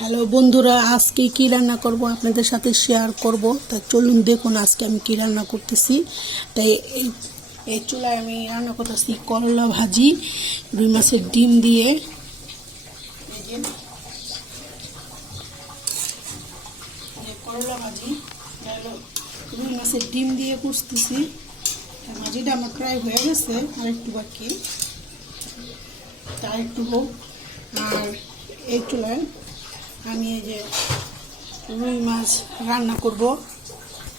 Hello বন্ধুরা, আজকে কি রান্না করব আপনাদের সাথে শেয়ার করব। তা চলুন দেখুন আজকে আমি কি রান্না করতেছি। তাই এই চুলায় আমি রান্না করতেছি করলা ভাজি রুই মাছের ডিম দিয়ে। করলা ভাজি রুই মাছের ডিম দিয়ে করতেছি। ভাজিটা আমার প্রায় হয়ে গেছে, আর একটু বাকি, তা একটু হোক। আর এই চুলায় আমি এই যে রুই মাছ রান্না করব।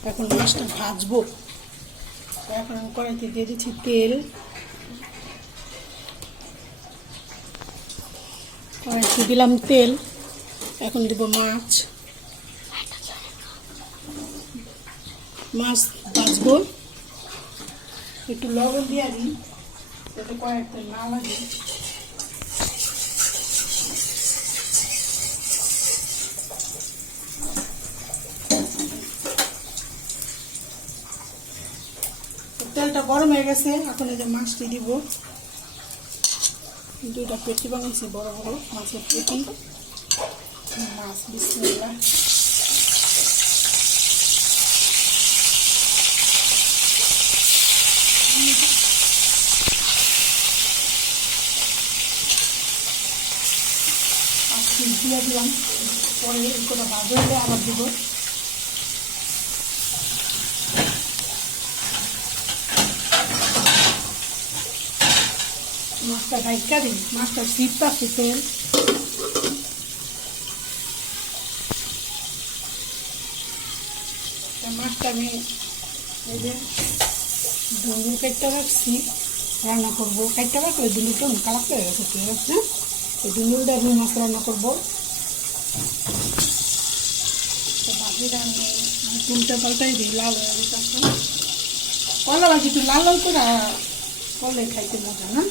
এখন মাছটা ভাজবো। এখন আমি কড়াইতে দিয়ে দিচ্ছি তেল। কড়াইতে দিলাম তেল, এখন দেব মাছ। মাছ ভাজবো, একটু লবণ দিয়ে দিই যাতে কয়েকটা না লাগে। তেলটা গরম হয়ে গেছে, এখন এই যে মাছটি দিব। দুইটা পেটি বানিয়েছি, বড় বড় মাছের পেটি। মাছ বিসমিল্লাহ। দিয়ে দিলাম, পরে কোনো ভাজা হলে আবার দিব। মাছটা ঢাইকা দিই, মাছটা সিটটা তেল। মাছটা আমি এই যে দুলু কেটে রাখছি, রান্না করবো। কেটে রাখলে দুলুটা কালার হয়ে গেছে, ঠিক আছে। এই দুলুটা রুই মাছ রান্না করবো। ভাজিটা আমি উল্টা পাল্টাই দিই, লাল হয়ে গেছে। করলা ভাজি একটু লাল লাল করে করলে খাইতে মজা না?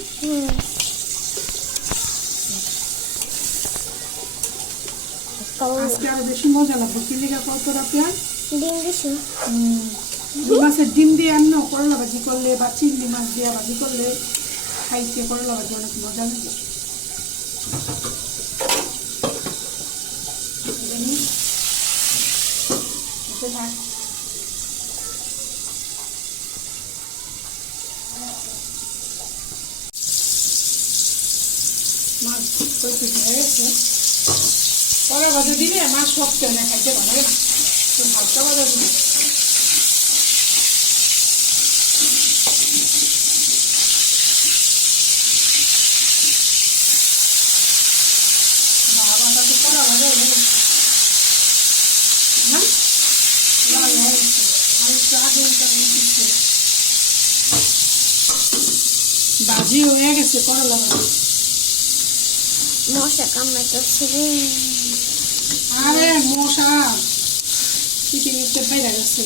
আজকে আরো বেশি মজা লাগবে। চিলিকা কতটা পেঁয়াজ মাছের ডিম দিয়ে এমন করলা ভাজি করলে বা চিংড়ি মাছ দিয়ে ভাজি করলে খাইতে করলা ভাজি অনেক মজা লাগে। মাছ হয়ে গেছে। করলা ভাজা দিলে মাছ শক্ত না, খাইতে ভালো লাগে না। তো হালকা ভাজা দিলে ভাজি হয়ে গেছে। করলা ভাজি মশা কামড়াইতেছে। আরে মশা পৃথিবীতে বাইরে গেছে।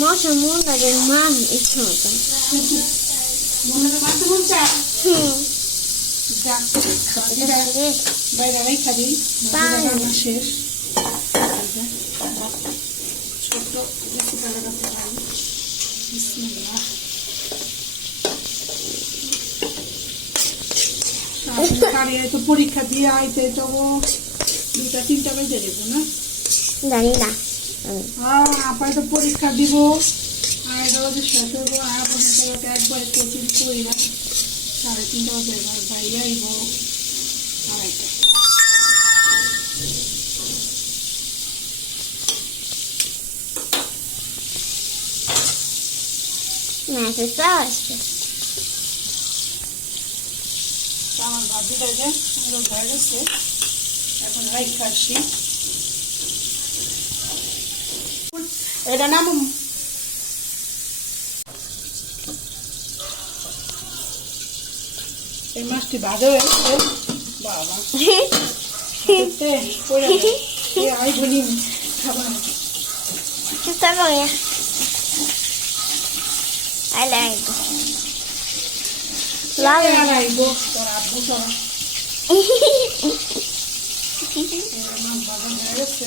মশা মনে মান ইচ্ছা মতো মনে মারতে মন চায়। বাইরে রেখা দিই, রান্না শেষ। ছোট্ট বিসমিল্লাহ। তো পরীক্ষা দিয়ে আইতে যাবো 2টা-3টা বেজে দেবো না, জানি না। আপাই তো পরীক্ষা দিব, আর শেষ হইব। আর একবার কোচিং করি না, 3:30 বাজে বাইরে আইব 2:30। আমার ভাজিটা যে সুন্দর হয়ে গেছে, এখন রাইখা আসি। এটা নাম এই মাছটি ভাজা হয়ে গেছে। বাবা আই বলি খাবার আইব তোর আব্বু তোরা। মাছ ভাজা হয়ে গেছে।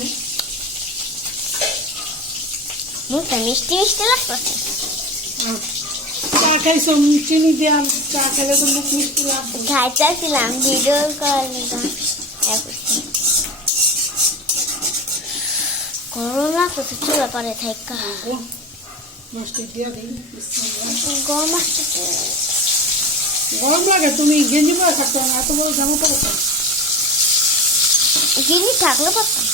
মুখটা মিষ্টি মিষ্টি লাগতেছে। চা খাইছো চিনি দিয়া? চা খেলে তো মুখ মিষ্টি লাগবে। খাইতেছিলাম ভিডিও কল। করলা তো চুলা পারে থাকা মাছটি দিয়ে দিই বিসমিল্লাহ। গরম আসতেছে গরম লাগে, তুমি গেঞ্জি পরে থাকতে হবে, এত বড় জামা পরে থাকো। গিনি থাকলে পারতাম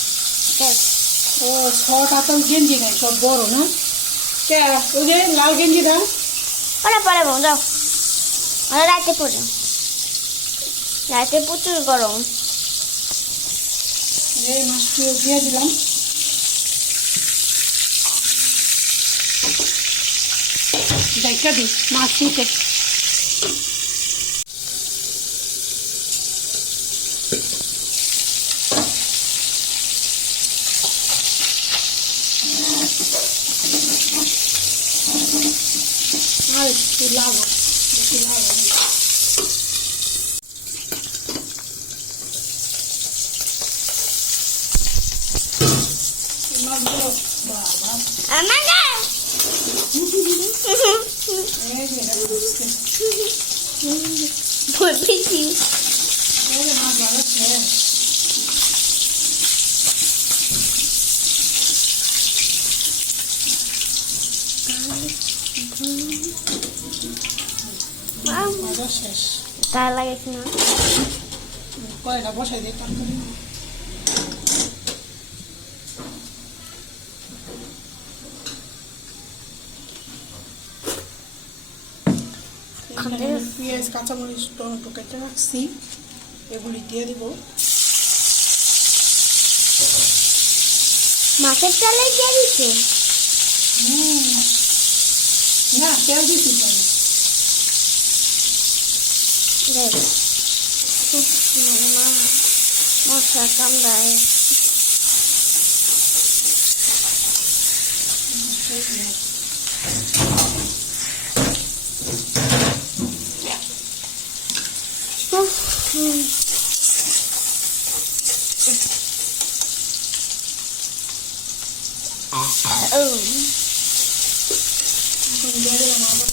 ও শর্ট আর তো গেঞ্জি নাই, সব বড় না। কে ওই যে লাল গেঞ্জিটা? পরে পরে বোন যাও আর রাতে পড়ে রাতে প্রচুর গরম এই মাছটি দিয়ে দিলাম। দেখা দিই মাছ দিতে। আর একটু লাগো, বেশি লাগো না। এই মাছগুলো বাবা, আমার না এই যে এটা বুঝতে, বলছি এই যে মাছ ভাজাচ্ছে। ভাজা শেষ। গায়ে লাগাইছি না কয়টা বসাই দিই তরকারি। এখানে আমি পেঁয়াজ কাঁচামরিচ টমেটো কেটে রাখছি, এগুলি দিয়ে দিব। মাছের চালে দিয়ে দিচ্ছে না তেল দিচ্ছি তো আমি। মশলা কামড়ায় এখন দিয়ে দিলাম আবার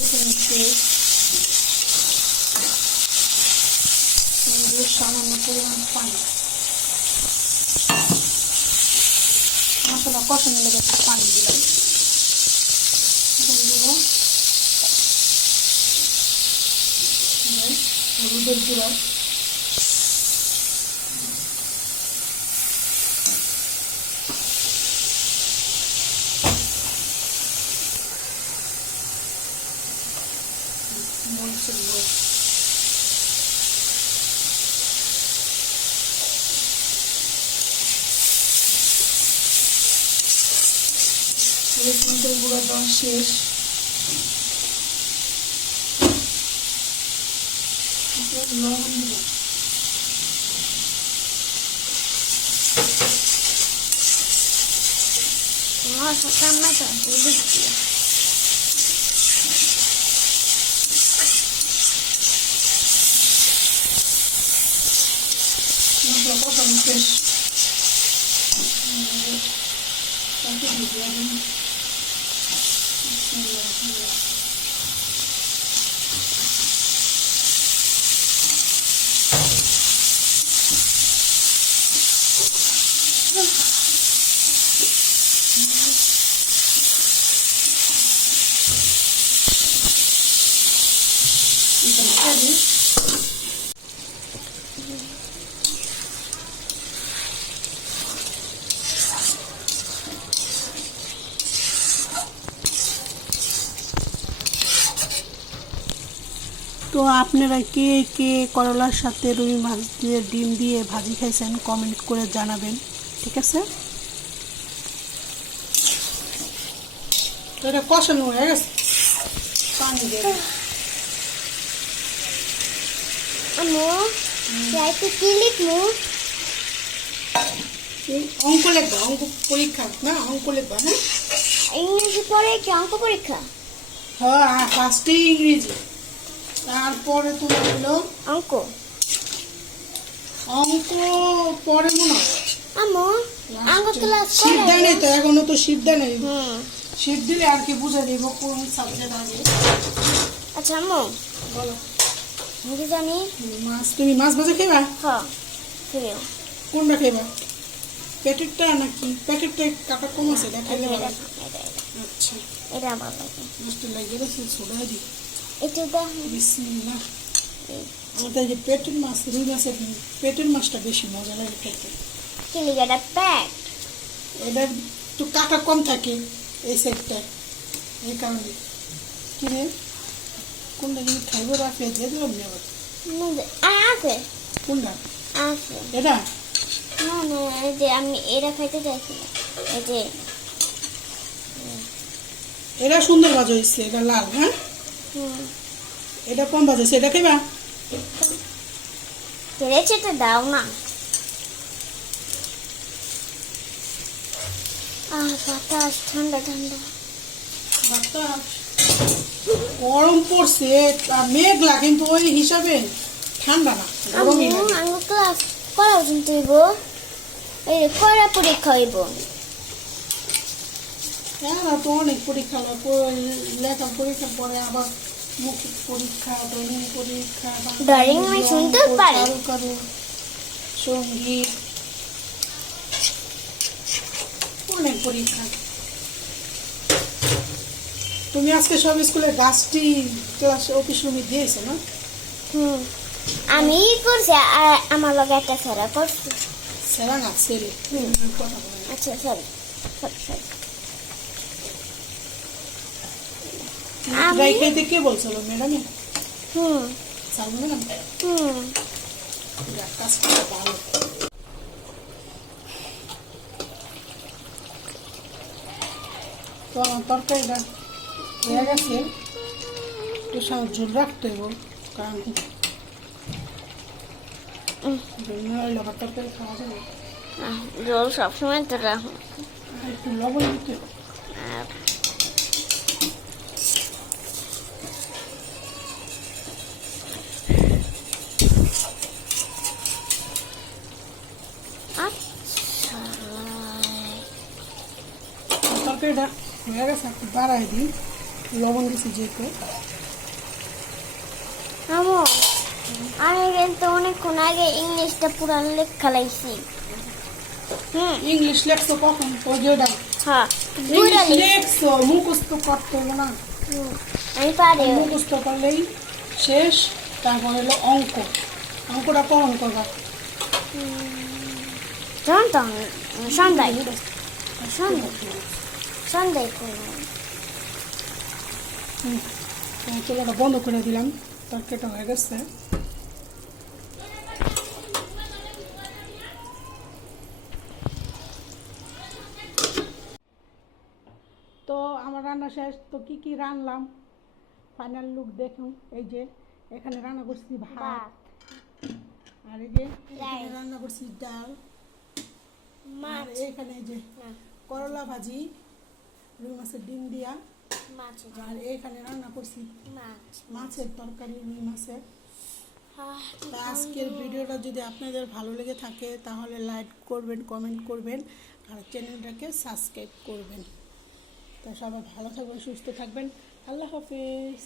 সামান্য পরিমাণ পানি। মশলা কষানো লেগে পানি দিলাম। এখন দেবো হলুদের গুঁড়া, মরিচের গুঁড়ো, মরিচের গুঁড়ো দেওয়া শেষ। লবণ দিব, মশলা কামড়াতে দিচ্ছি মশলা কষানো শেষ। তাকে দিয়ে দিন বিসমিল্লাহ। তো আপনারা কে কে করলার সাথে রুই মাছ দিয়ে ডিম দিয়ে ভাজি খাইছেন কমেন্ট করে জানাবেন, ঠিক আছে? তো এটা কষানো হয়ে গেছে, পানি দিয়ে দিন। আমো যাইতে কি লিখমু অঙ্ক লিখবা, অঙ্ক পরীক্ষা না, অঙ্ক লিখবা। হ্যাঁ ইংরেজি পড়ে কি অঙ্ক পরীক্ষা হ্যাঁ, ফার্স্টে ইংরেজি, তারপরে তোমার হলো অঙ্ক অঙ্ক পরে মনে হয় আমো অঙ্ক ক্লাস শীত করে দেয় নাই তো, এখনো তো শীত দেয় নাই। হুম শীত দিলে আর কি বুঝে দিব কোন সাবজেক্ট আগে। আচ্ছা আম্মু বলো, আমি জানি মাছ, তুমি মাছ ভাজা খাইবা? হ্যাঁ তুমিও কোনটা খাইবা? প্যাকেটটা নাকি প্যাকেটটা কাটা কম আছে দেখাইলে এটা ভালো। এটা আচ্ছা এটা আমার লাগে মিষ্টি লাগিয়ে দিয়েছি ছোড়া দিই এটা দেখ বিসমিল্লাহ। আমাদের এই যে পেটের মাছ রুই মাছের পেটের মাছটা বেশি মজা লাগে খেতে। কি লিগে এটা প্যাক এটা একটু কাটা কম থাকে এই সাইডটায়, এই কারণে। কিনে কোনটা যদি খাইব রাখে দিয়ে দিলাম না আবার। আছে কোনটা আছে এটা? না না এই যে আমি এটা খাইতে চাইছিলাম এই যে এটা সুন্দর ভাজা হয়েছে, এটা লাল। হ্যাঁ হুম এটা কম ভাজা হয়েছে, এটা খাইবা? রেচেটা দাও না বাতাস ঠান্ডা ঠান্ডা বাতাস গরম পড়ছে আর মেঘলা, কিন্তু ওই হিসাবে ঠান্ডা না, গরমই আম্মু লাগে। আমি ক্লাস করা পর্যন্ত হইব এই যে কয়টা পরীক্ষা হইব হ্যাঁ না তো অনেক পরীক্ষা লেখা পরীক্ষার পরে আবার মৌখিক পরীক্ষা, ড্রয়িং পরীক্ষা, ড্রয়িং আমি শুনতে পারি। কারু সঙ্গীত, অনেক পরীক্ষা। তুমি আজকে সব স্কুলে গাছটি ক্লাস অফিস রুমে দিয়েছো না? হুম আমি করছি আর আমার লগে একটা স্যারা করছি সেরা না ছেলে কথা বলে না। আচ্ছা সরি সরি সরি ড্রাই খাইতে কে বলছিল ম্যাডামে? হুম সালমা ম্যাডাম? হুম কাজটা ভালো। তো আমার তরকারিটা হয়ে গেছে, একটু সময় ঝোল রাখতে হবে, কারণ লবণ তরকারি খাওয়া যাবে। জল সবসময় তো রাখো আর একটু লবণ দিতে হবে। আর আচ্ছা তরকারিটা হয়ে গেছে, একটু বাড়াই দিই, লবণ দিছি যেহেতু। আমো আমি কিন্তু অনেকক্ষণ আগে ইংলিশটা পুরা লেখা লাইছি হুম ইংলিশ লেখছো কখন? ওই যে ওটা হ্যাঁ ইংলিশ লেখছো, মুখস্থ করতে হবে না। আমি পারি মুখস্থ করলেই শেষ। তারপর হলো অঙ্ক, অঙ্কটা কখন করবা? জান তো সন্ধ্যায় সন্ধ্যায় সন্ধ্যায় করবো চুলাটা বন্ধ করে দিলাম, তরকারিটা হয়ে গেছে। তো আমার রান্না শেষ। তো কি কি রান্নাম ফাইনাল লুক দেখুন। এই যে এখানে রান্না করছি ভাত, আর এই যে এখানে রান্না করছি ডাল, আর এখানে এই যে করলা ভাজি রুই মাছের ডিম দিয়া, মাছ আর এখানে রান্না করছি মাছ মাছের তরকারি রুই মাছের। তা আজকের ভিডিওটা যদি আপনাদের ভালো লেগে থাকে তাহলে লাইক করবেন, কমেন্ট করবেন, আর চ্যানেলটাকে সাবস্ক্রাইব করবেন। তো সবাই ভালো থাকবেন, সুস্থ থাকবেন। আল্লাহ হাফেজ।